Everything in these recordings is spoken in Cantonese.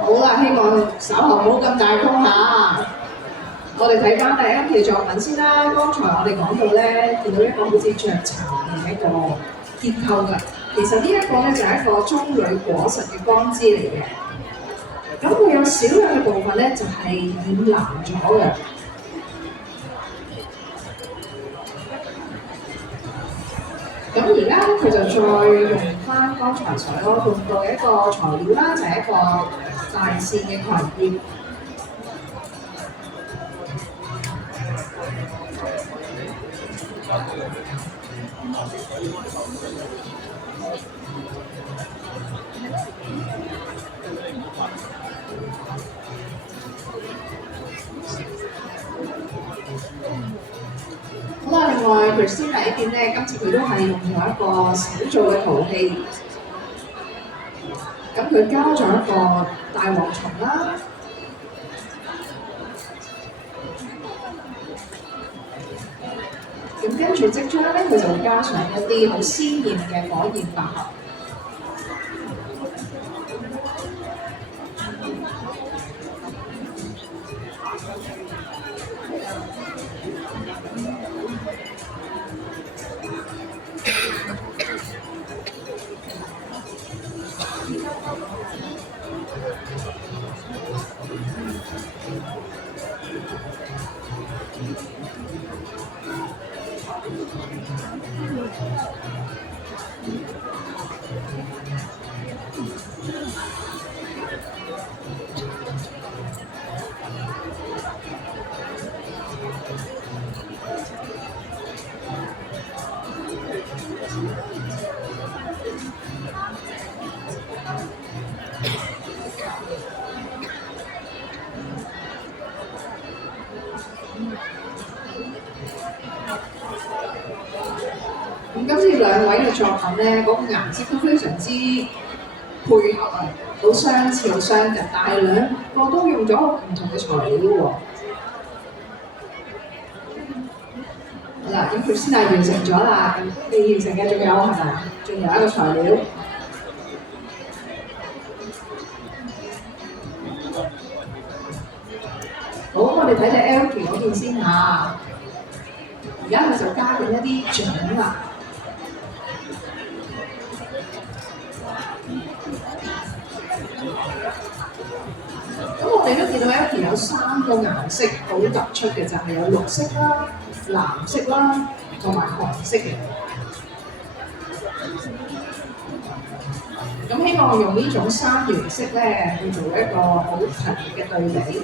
好啦，希望稍後唔好咁大風嚇。我哋睇翻第一條作品先啦。剛才我哋講到咧，見到一個好似雀巢嘅一個結構㗎。其實呢一個咧就係一個棕櫚果實嘅光枝嚟嘅。咁佢有少量嘅部分咧就係染藍咗嘅。咁而家佢就再用翻剛才所用到嘅一個材料啦，就係一個大扇嘅葵葉。好啦，另外 Christina 呢邊咧，今次佢都係用咗一個手做嘅陶器，咁佢加咗一個大蝗蟲啦，咁跟住即將咧，佢就會加上一啲好鮮豔嘅火焰百合。咁今次兩位嘅作品咧，嗰個顏色都非常之配合啊，好相似、好相近，但係兩個都用咗唔同嘅材料喎。好啦，咁佢先係完成咗啦，咁未完成嘅仲有係咪？仲有一個材料。好，我哋睇睇 Elkie 嗰邊先嚇。而家佢就加緊一啲獎啦。咁我哋都見到 Elkie 有3個顏色好突出嘅，就係有綠色啦、藍色啦，同埋紅色嘅。咁希望用呢種3原色咧，去做一個好強烈嘅對比。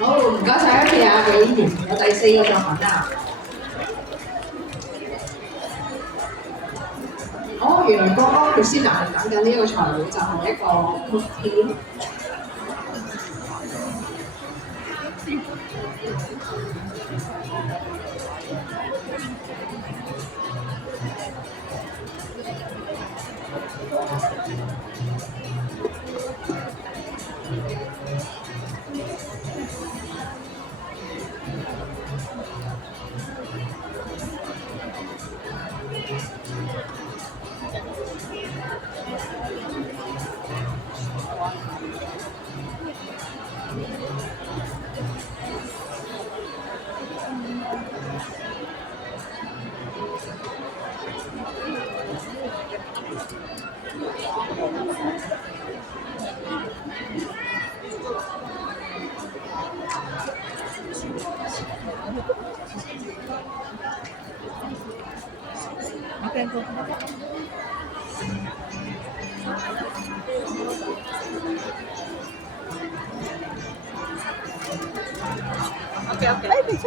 好，唔該晒Elkie啊，你完成咗第4個作品啦。哦，原來剛剛佢先係等緊呢一個材料，就係一個木片。OK OK。哎，等一下，等一下。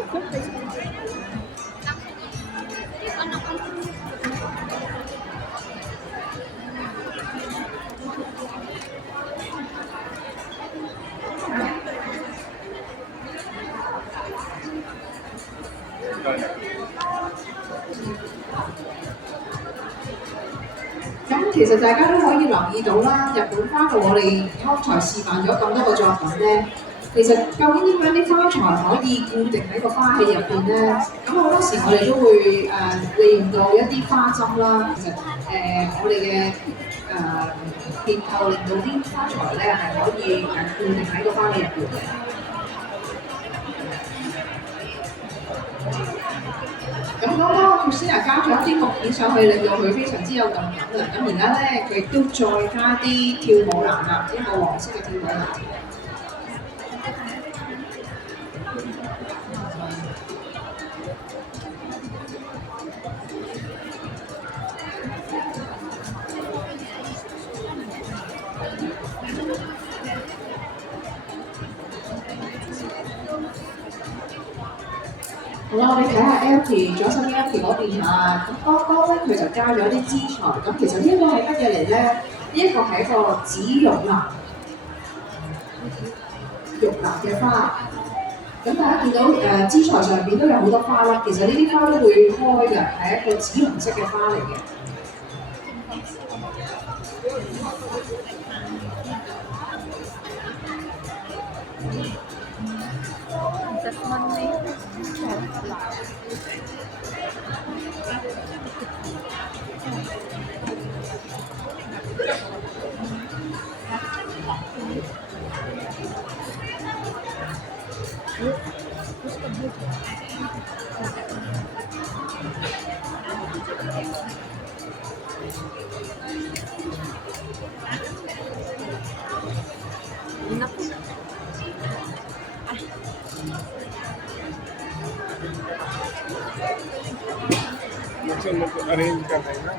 其實大家都可以留意到啦，日本花道我哋剛才示範咗咁多個作品咧，其實究竟點樣啲花材可以固定喺個花器入邊咧？咁好多時我哋都會利用到一啲花針啦。其實我哋嘅結構令到啲花材咧係可以固定喺個花器入邊嘅。咁剛剛 Christina 加咗一啲木片上去，令到佢非常之有動感啦。咁而家咧，佢亦都再加啲跳舞籃啦，一個黃色嘅跳舞籃。好啦，我哋睇下 Elkie 左手邊 Elkie 嗰邊啊，咁剛剛咧佢就加咗啲枝材，咁其實呢一個係乜嘢嚟咧？呢一個係一個紫玉蘭，玉蘭嘅花。咁大家見到枝材上邊都有好多花粒，其實呢啲花都會開嘅，係一個紫紅色嘅花嚟嘅。अरेंज कर रहे हैं ना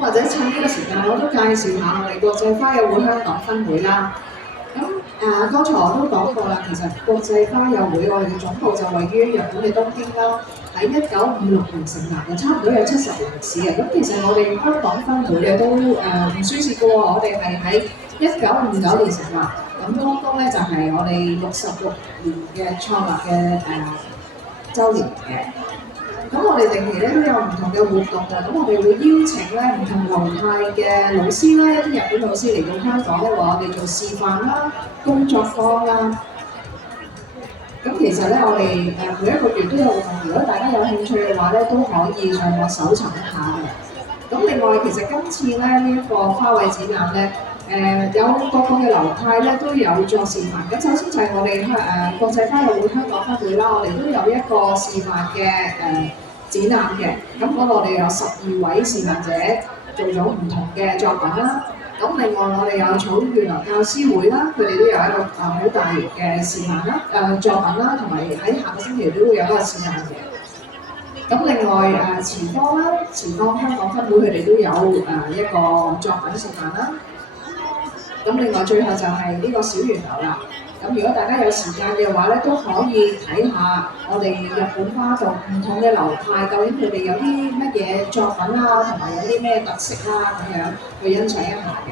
或者趁呢個時間，我都介紹下我哋國際花友會香港分會啦。咁剛才我都講過啦，其實國際花友會我哋嘅總部就位於日本嘅東京啦，喺1956年成立嘅，差唔多有70年歷史嘅。咁其實我哋香港分會嘅都唔輸蝕嘅喎，我哋係喺1959年成立，咁剛剛咧就係我哋66年嘅創立嘅週年嘅。咁我哋定期咧都有唔同嘅活動㗎，咁我哋會邀請咧唔同流派嘅老師啦，一啲日本老師嚟到香港咧，為我哋做示範啦、工作坊啦。咁其實咧，我哋每一個月都有活動，如果大家有興趣嘅話咧，都可以上網搜尋一下嘅。咁另外，其實今次咧呢一個花卉展覽咧，有各個嘅流派咧都有作示範。咁首先就係我哋國際花友會香港分會啦，我哋都有一個示範嘅展覽嘅。咁嗰度我哋有12位示範者做咗唔同嘅作品啦。咁另外我哋有草原流教師會啦，佢哋都有一個好大型嘅示範啦，作品啦，同埋喺下個星期都會有一個示範嘅。咁另外前方啦，前方香港分會佢哋都有一個作品示範啦。咁另外最後就係呢個小圓流啦。咁如果大家有時間嘅話咧，都可以睇下我哋日本花道唔同嘅流派，究竟佢哋有啲乜嘢作品啊，同埋有啲咩特色啦，咁樣去欣賞一下嘅。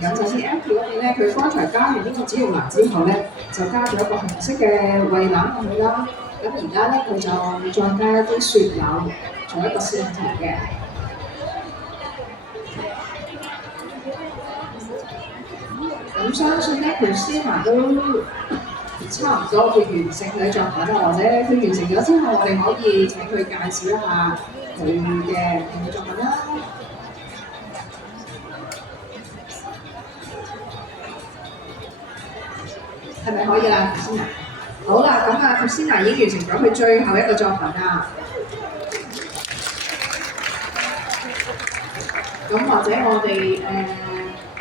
咁首先 Apple 嗰邊咧，佢剛才加完呢個紫玉蘭之後咧，就加咗一個紅色嘅胃籃落去啦。咁而家咧佢就再加一啲雪柳，做一個線條嘅。咁相信咧 Christina 都差唔多會完成佢嘅作品啦，或者佢完成咗之後，我哋可以請佢介紹一下佢嘅唔同嘅作品啦。係咪可以啦，Christina？好啦，咁啊，Christina 已經完成咗佢最後一個作品啦。咁或者我哋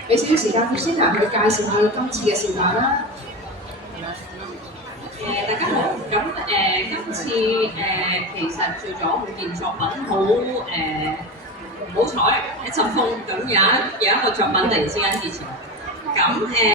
俾少少時間 Christina 去介紹下佢今次嘅笑話啦。大家好，咁今次其實做咗五件作品好唔好彩一陣風，咁有一個作品突然之間跌咗，咁